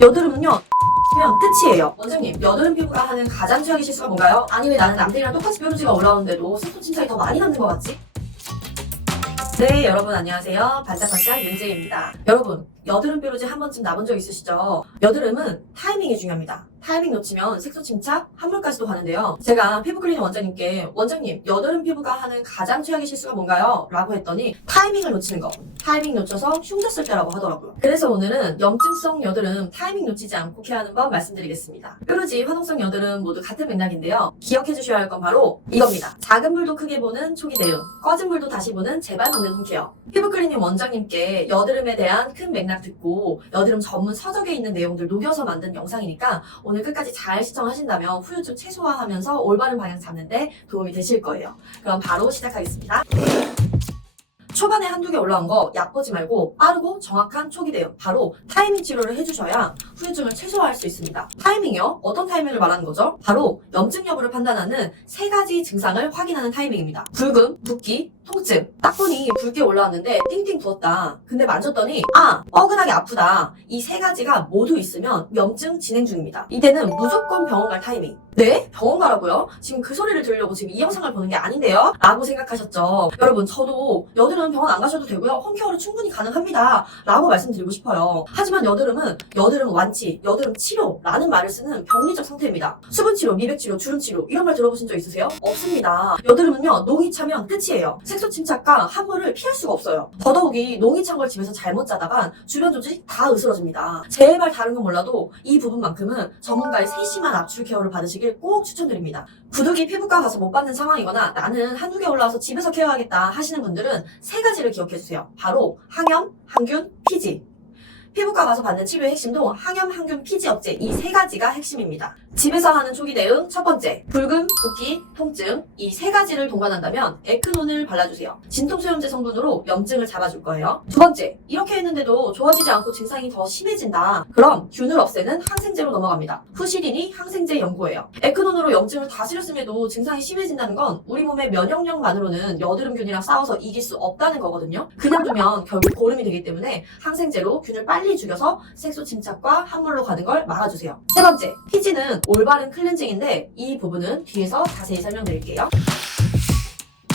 여드름은요 면 끝이에요. 원장님, 여드름 피부가 하는 가장 최악의 실수가 뭔가요? 아니 왜 나는 남들이랑 똑같이 뾰루지가 올라오는데도 색소 침착이 더 많이 남는 것 같지? 네, 여러분 안녕하세요. 반짝반짝 윤재입니다. 여러분, 여드름 뾰루지 한 번쯤 나본 적 있으시죠? 여드름은 타이밍이 중요합니다. 타이밍 놓치면 색소 침착, 함몰까지도 가는데요. 제가 피부클리닉 원장님께 원장님, 여드름 피부가 하는 가장 최악의 실수가 뭔가요? 라고 했더니 타이밍을 놓치는 거. 타이밍 놓쳐서 흉졌을 때라고 하더라고요. 그래서 오늘은 염증성 여드름 타이밍 놓치지 않고 케어하는 법 말씀드리겠습니다. 뾰루지, 화농성 여드름 모두 같은 맥락인데요. 기억해 주셔야 할 건 바로 이겁니다. 작은 불도 크게 보는 초기 대응, 꺼진 불도 다시 보는 재발 막는 홈케어. 피부클리닉 원장님께 여드름에 대한 큰 맥락 듣고 여드름 전문 서적에 있는 내용들 녹여서 만든 영상이니까 오늘 끝까지 잘 시청하신다면 후유증 최소화하면서 올바른 방향 잡는데 도움이 되실 거예요. 그럼 바로 시작하겠습니다. 초반에 한두 개 올라온 거 약 보지 말고 빠르고 정확한 초기 대응, 바로 타이밍 치료를 해주셔야 후유증을 최소화할 수 있습니다. 타이밍이요? 어떤 타이밍을 말하는 거죠? 바로 염증 여부를 판단하는 세 가지 증상을 확인하는 타이밍입니다. 붉음, 붓기, 통증. 딱 보니 붉게 올라왔는데 띵띵 부었다. 근데 만졌더니 뻐근하게 아프다. 이 세 가지가 모두 있으면 염증 진행 중입니다. 이때는 무조건 병원 갈 타이밍. 네? 병원 가라고요? 지금 그 소리를 들으려고 지금 이 영상을 보는 게 아닌데요? 라고 생각하셨죠? 여러분, 저도 여드름 병원 안 가셔도 되고요. 홈케어로 충분히 가능합니다. 라고 말씀드리고 싶어요. 하지만 여드름은 여드름 완치, 여드름 치료라는 말을 쓰는 병리적 상태입니다. 수분 치료, 미백 치료, 주름 치료 이런 말 들어보신 적 있으세요? 없습니다. 여드름은요, 농이 차면 끝이에요. 색소 침착과 함몰을 피할 수가 없어요. 더더욱이 농이 찬 걸 집에서 잘못 짜다간 주변 조직 다 으스러집니다. 제발 다른 건 몰라도 이 부분만큼은 전문가의 세심한 압출 케어를 받으시길 꼭 추천드립니다. 부득이 피부과 가서 못 받는 상황이거나 나는 한두 개 올라와서 집에서 케어하겠다 하시는 분들은 세 가지를 기억해주세요. 바로 항염, 항균, 피지. 피부과 가서 받는 치료의 핵심도 항염, 항균, 피지 억제 이 세 가지가 핵심입니다. 집에서 하는 초기 대응 첫 번째, 붉음, 붓기, 통증 이 세 가지를 동반한다면 에크논을 발라주세요. 진통소염제 성분으로 염증을 잡아줄 거예요. 두 번째, 이렇게 했는데도 좋아지지 않고 증상이 더 심해진다. 그럼 균을 없애는 항생제로 넘어갑니다. 후시딘이 항생제 연고예요. 에크논으로 염증을 다스렸음에도 증상이 심해진다는 건 우리 몸의 면역력만으로는 여드름균이랑 싸워서 이길 수 없다는 거거든요. 그냥 두면 결국 고름이 되기 때문에 항생제로 균을 빨리 죽여서 색소 침착과 함몰로 가는 걸 막아주세요. 세 번째, 피지는 올바른 클렌징인데 이 부분은 뒤에서 자세히 설명드릴게요.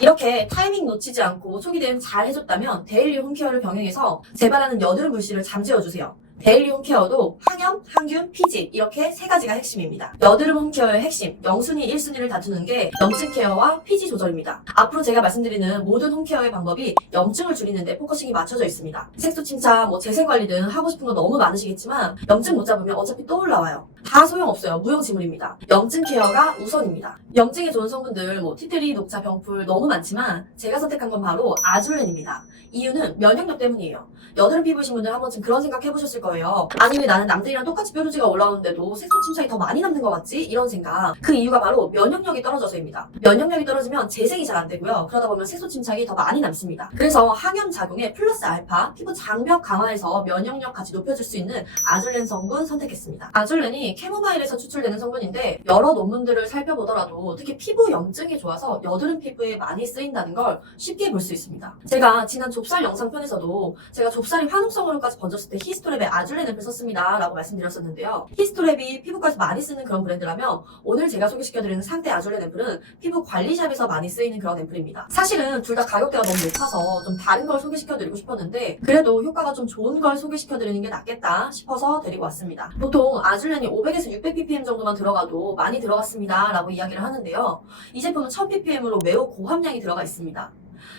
이렇게 타이밍 놓치지 않고 초기 대응 잘 해줬다면 데일리 홈케어를 병행해서 재발하는 여드름 불씨를 잠재워주세요. 데일리 홈케어도 항염, 항균, 피지 이렇게 세 가지가 핵심입니다. 여드름 홈케어의 핵심, 0순위, 1순위를 다투는 게 염증 케어와 피지 조절입니다. 앞으로 제가 말씀드리는 모든 홈케어의 방법이 염증을 줄이는데 포커싱이 맞춰져 있습니다. 색소 침착, 재생관리 등 하고 싶은 거 너무 많으시겠지만 염증 못 잡으면 어차피 또 올라와요. 다 소용없어요. 무용지물입니다. 염증 케어가 우선입니다. 염증에 좋은 성분들 티트리, 녹차, 병풀 너무 많지만 제가 선택한 건 바로 아줄렌입니다. 이유는 면역력 때문이에요. 여드름 피부이신 분들 한 번쯤 그런 생각 해보셨을 거예요. 아니 왜 나는 남들이랑 똑같이 뾰루지가 올라오는데도 색소 침착이 더 많이 남는 것 같지? 이런 생각. 그 이유가 바로 면역력이 떨어져서입니다. 면역력이 떨어지면 재생이 잘 안 되고요. 그러다 보면 색소 침착이 더 많이 남습니다. 그래서 항염 작용에 플러스 알파, 피부 장벽 강화해서 면역력 같이 높여줄 수 있는 아줄렌 성분 선택했습니다. 아줄렌이 캐모마일에서 추출되는 성분인데 여러 논문들을 살펴보더라도 특히 피부 염증에 좋아서 여드름 피부에 많이 쓰인다는 걸 쉽게 볼 수 있습니다. 제가 지난 좁쌀 영상편에서도 제가 좁쌀이 화농성으로까지 번졌을 때 히스토랩의 아줄렌 앰플 썼습니다 라고 말씀드렸었는데요. 히스토랩이 피부과에서 많이 쓰는 그런 브랜드라면 오늘 제가 소개시켜드리는 상대 아줄렌 앰플은 피부 관리샵에서 많이 쓰이는 그런 앰플입니다. 사실은 둘 다 가격대가 너무 높아서 좀 다른 걸 소개시켜드리고 싶었는데 그래도 효과가 좀 좋은 걸 소개시켜드리는 게 낫겠다 싶어서 데리고 왔습니다. 보통 아줄렌이 500에서 600ppm 정도만 들어가도 많이 들어갔습니다 라고 이야기를 하는데요. 이 제품은 1000ppm으로 매우 고함량이 들어가 있습니다.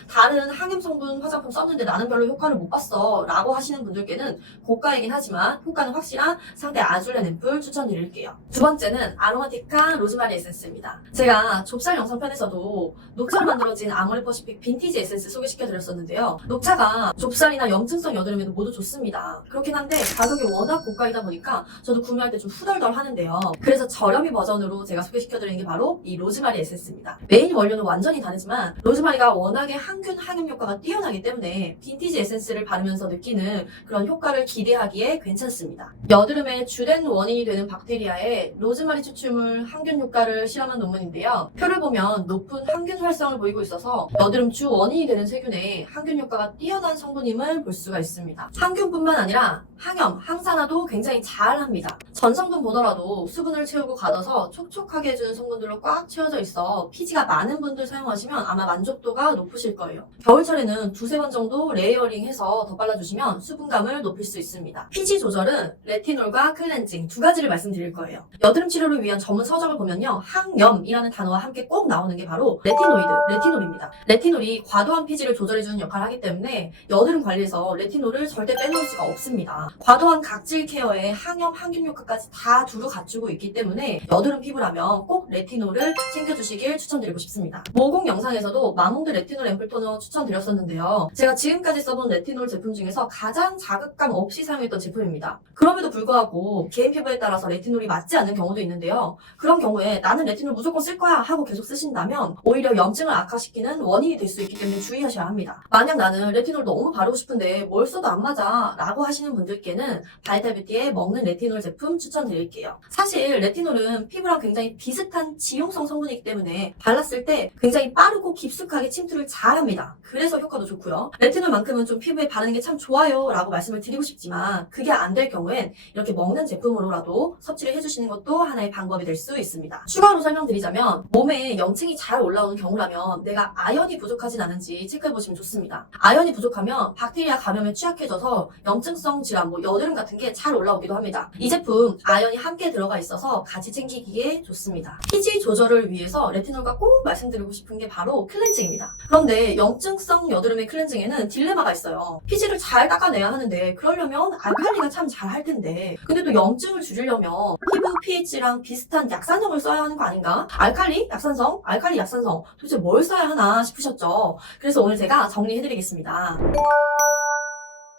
다른 항염 성분 화장품 썼는데 나는 별로 효과를 못 봤어 라고 하시는 분들께는 고가이긴 하지만 효과는 확실한 상대 아줄렌 앰플 추천드릴게요. 두 번째는 아로마티카 로즈마리 에센스입니다. 제가 좁쌀 영상편에서도 녹차로 만들어진 아모레퍼시픽 빈티지 에센스 소개시켜드렸었는데요. 녹차가 좁쌀이나 염증성 여드름에도 모두 좋습니다. 그렇긴 한데 가격이 워낙 고가이다 보니까 저도 구매할 때 좀 후덜덜 하는데요. 그래서 저렴이 버전으로 제가 소개시켜드리는 게 바로 이 로즈마리 에센스입니다. 메인 원료는 완전히 다르지만 로즈마리가 워낙에 워낙에 항균 항염 효과가 뛰어나기 때문에 빈티지 에센스를 바르면서 느끼는 그런 효과를 기대하기에 괜찮습니다. 여드름의 주된 원인이 되는 박테리아에 로즈마리 추출물 항균 효과를 실험한 논문인데요. 표를 보면 높은 항균 활성을 보이고 있어서 여드름 주 원인이 되는 세균에 항균 효과가 뛰어난 성분임을 볼 수가 있습니다. 항균뿐만 아니라 항염, 항산화도 굉장히 잘합니다. 전성분 보더라도 수분을 채우고 가둬서 촉촉하게 해주는 성분들로 꽉 채워져 있어 피지가 많은 분들 사용하시면 아마 만족도가 높으실 거예요. 겨울철에는 두세 번 정도 레이어링해서 더 발라주시면 수분감을 높일 수 있습니다. 피지 조절은 레티놀과 클렌징 두 가지를 말씀드릴 거예요. 여드름 치료를 위한 전문 서적을 보면요. 항염이라는 단어와 함께 꼭 나오는 게 바로 레티놀입니다. 레티놀이 과도한 피지를 조절해주는 역할을 하기 때문에 여드름 관리에서 레티놀을 절대 빼놓을 수가 없습니다. 과도한 각질 케어에 항염, 항균 효과까지 다 두루 갖추고 있기 때문에 여드름 피부라면 꼭 레티놀을 챙겨주시길 추천드리고 싶습니다. 모공 영상에서도 마몽드 레티놀 앰플 토너 추천드렸었는데요. 제가 지금까지 써본 레티놀 제품 중에서 가장 자극감 없이 사용했던 제품입니다. 그럼에도 불구하고 개인 피부에 따라서 레티놀이 맞지 않는 경우도 있는데요. 그런 경우에 나는 레티놀 무조건 쓸 거야 하고 계속 쓰신다면 오히려 염증을 악화시키는 원인이 될 수 있기 때문에 주의하셔야 합니다. 만약 나는 레티놀 너무 바르고 싶은데 뭘 써도 안 맞아 라고 하시는 분들께는 바이탈뷰티의 먹는 레티놀 제품 추천드릴게요. 사실 레티놀은 피부랑 굉장히 비슷한 지용성 성분이기 때문에 발랐을 때 굉장히 빠르고 깊숙하게 침투를 잘합니다. 그래서 효과도 좋고요. 레티놀만큼은 좀 피부에 바르는 게 참 좋아요 라고 말씀을 드리고 싶지만 그게 안 될 경우엔 이렇게 먹는 제품으로라도 섭취를 해주시는 것도 하나의 방법이 될 수 있습니다. 추가로 설명드리자면 몸에 염증이 잘 올라오는 경우라면 내가 아연이 부족하진 않은지 체크해보시면 좋습니다. 아연이 부족하면 박테리아 감염에 취약해져서 염증성 질환, 여드름 같은 게 잘 올라오기도 합니다. 이 제품 아연이 함께 들어가 있어서 같이 챙기기에 좋습니다. 피지 조절을 위해서 레티놀과 꼭 말씀드리고 싶은 게 바로 클렌징입니다. 그런데 염증성 여드름의 클렌징에는 딜레마가 있어요. 피지를 잘 닦아내야 하는데 그러려면 알칼리가 참 잘 할 텐데 근데 또 염증을 줄이려면 피부 pH랑 비슷한 약산성을 써야 하는 거 아닌가? 알칼리, 약산성, 알칼리, 약산성 도대체 뭘 써야 하나 싶으셨죠? 그래서 오늘 제가 정리해드리겠습니다.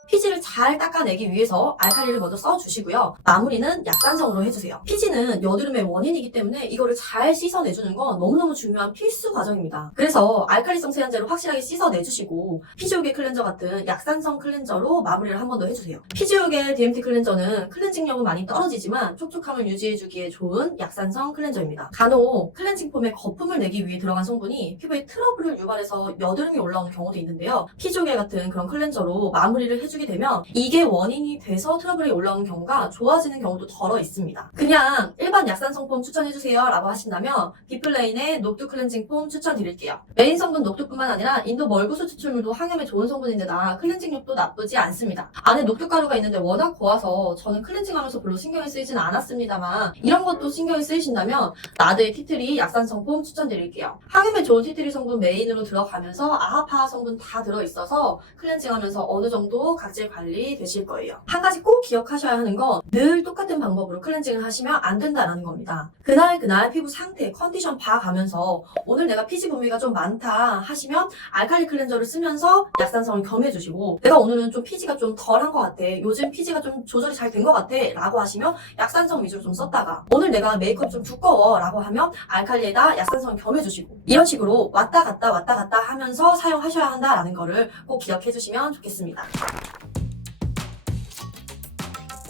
피지를 잘 닦아내기 위해서 알칼리를 먼저 써주시고요. 마무리는 약산성으로 해주세요. 피지는 여드름의 원인이기 때문에 이거를 잘 씻어내주는 건 너무너무 중요한 필수 과정입니다. 그래서 알칼리성 세안제로 확실하게 씻어내주시고 피지오겔 클렌저 같은 약산성 클렌저로 마무리를 한 번 더 해주세요. 피지오겔 DMT 클렌저는 클렌징력은 많이 떨어지지만 촉촉함을 유지해주기에 좋은 약산성 클렌저입니다. 간혹 클렌징 폼에 거품을 내기 위해 들어간 성분이 피부에 트러블을 유발해서 여드름이 올라오는 경우도 있는데요. 피지오겔 같은 그런 클렌저로 마무리를 해주게 되면 이게 원인이 돼서 트러블이 올라오는 경우가 좋아지는 경우도 덜어 있습니다. 그냥 일반 약산성 폼 추천해주세요 라고 하신다면 비플레인의 녹두 클렌징 폼 추천드릴게요. 메인 성분 녹두뿐만 아니라 인도 멀구수 추출물도 항염에 좋은 성분인데다 클렌징력도 나쁘지 않습니다. 안에 녹두가루가 있는데 워낙 고와서 저는 클렌징하면서 별로 신경이 쓰이진 않았습니다만 이런 것도 신경이 쓰이신다면 나드의 티트리 약산성 폼 추천드릴게요. 항염에 좋은 티트리 성분 메인으로 들어가면서 아하파 성분 다 들어있어서 클렌징하면서 어느 정도 각질 관리 되실 거예요. 한 가지 꼭 기억하셔야 하는 건 늘 똑같은 방법으로 클렌징을 하시면 안 된다는 겁니다. 그날 피부 상태, 컨디션 봐가면서 오늘 내가 피지 분비가 좀 많다 하시면 알칼리 클렌저를 쓰면서 약산성을 겸해주시고 내가 오늘은 좀 피지가 좀 덜한 것 같아, 요즘 피지가 좀 조절이 잘 된 것 같아 라고 하시면 약산성 위주로 좀 썼다가 오늘 내가 메이크업 좀 두꺼워 라고 하면 알칼리에다 약산성을 겸해주시고 이런 식으로 왔다 갔다 하면서 사용하셔야 한다라는 거를 꼭 기억해 주시면 좋겠습니다.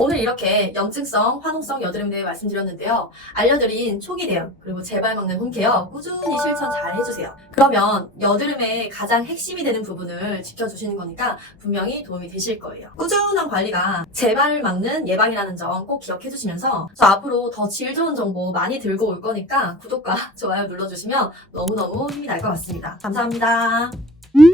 오늘 이렇게 염증성, 화농성 여드름에 대해 말씀드렸는데요. 알려드린 초기 대응, 그리고 재발 막는 홈케어 꾸준히 실천 잘 해주세요. 그러면 여드름의 가장 핵심이 되는 부분을 지켜주시는 거니까 분명히 도움이 되실 거예요. 꾸준한 관리가 재발을 막는 예방이라는 점 꼭 기억해 주시면서 저 앞으로 더 질 좋은 정보 많이 들고 올 거니까 구독과 좋아요 눌러주시면 너무너무 힘이 날 것 같습니다. 감사합니다.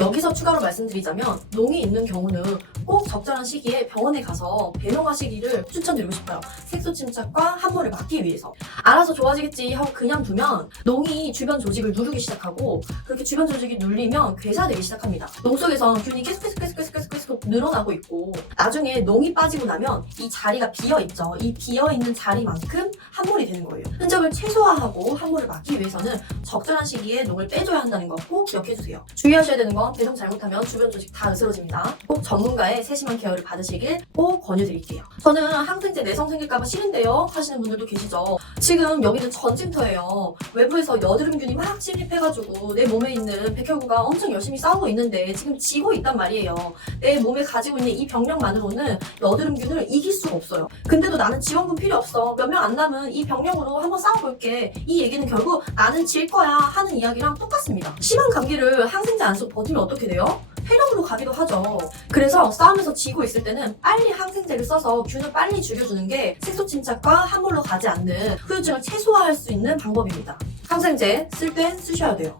여기서 추가로 말씀드리자면 농이 있는 경우는 꼭 적절한 시기에 병원에 가서 배농하시기를 추천드리고 싶어요. 색소 침착과 함몰을 막기 위해서. 알아서 좋아지겠지 하고 그냥 두면 농이 주변 조직을 누르기 시작하고 그렇게 주변 조직이 눌리면 괴사되기 시작합니다. 농 속에서 균이 계속 늘어나고 있고 나중에 농이 빠지고 나면 이 자리가 비어있죠. 이 비어있는 자리만큼 함몰이 되는 거예요. 흔적을 최소화하고 함몰을 막기 위해서는 적절한 시기에 농을 빼줘야 한다는 거 꼭 기억해주세요. 주의하셔야 되는 건 배송 잘못하면 주변 조직 다 으스러집니다. 꼭 전문가의 때문에 세심한 케어를 받으시길 꼭 권유드릴게요. 저는 항생제 내성 생길까봐 싫은데요 하시는 분들도 계시죠. 지금 여기는 전쟁터예요. 외부에서 여드름균이 막 침입해가지고 내 몸에 있는 백혈구가 엄청 열심히 싸우고 있는데 지금 지고 있단 말이에요. 내 몸에 가지고 있는 이 병력만으로는 여드름균을 이길 수가 없어요. 근데도 나는 지원군 필요 없어. 몇 명 안 남은 이 병력으로 한번 싸워볼게. 이 얘기는 결국 나는 질 거야 하는 이야기랑 똑같습니다. 심한 감기를 항생제 안 쓰고 버티면 어떻게 돼요? 폐렴으로 가기도 하죠. 그래서 싸움에서 지고 있을 때는 빨리 항생제를 써서 균을 빨리 죽여주는 게 색소 침착과 함몰로 가지 않는 후유증을 최소화할 수 있는 방법입니다. 항생제 쓸 땐 쓰셔야 돼요.